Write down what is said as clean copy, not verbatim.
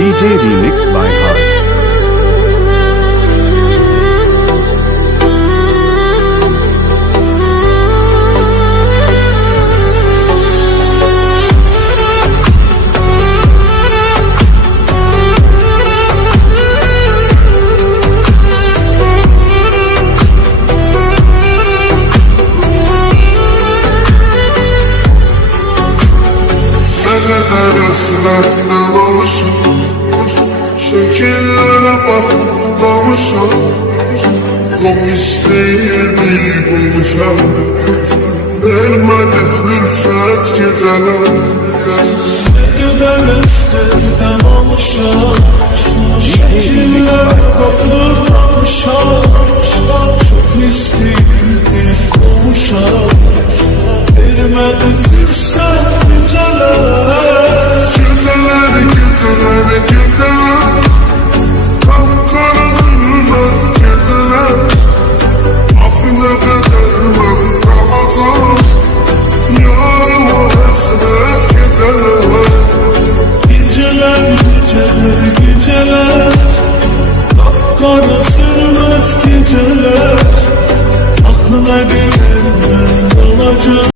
DJ Remix by Heart. Neresine alışım, şekillere bakmamışım. Çok isteyirdi bulmuşam, vermedi fırsat geceler. Neler isterden olmuşam, şekillere bakmamışam. Çok isteyirdi bulmuşam, vermedi fırsat geceler. Geceler kapkara zulmet geceler. Aklına kaderman kalacak, yarım o hasret geceler. Geceler kapkara zulmet geceler. Aklına gelenler olacak.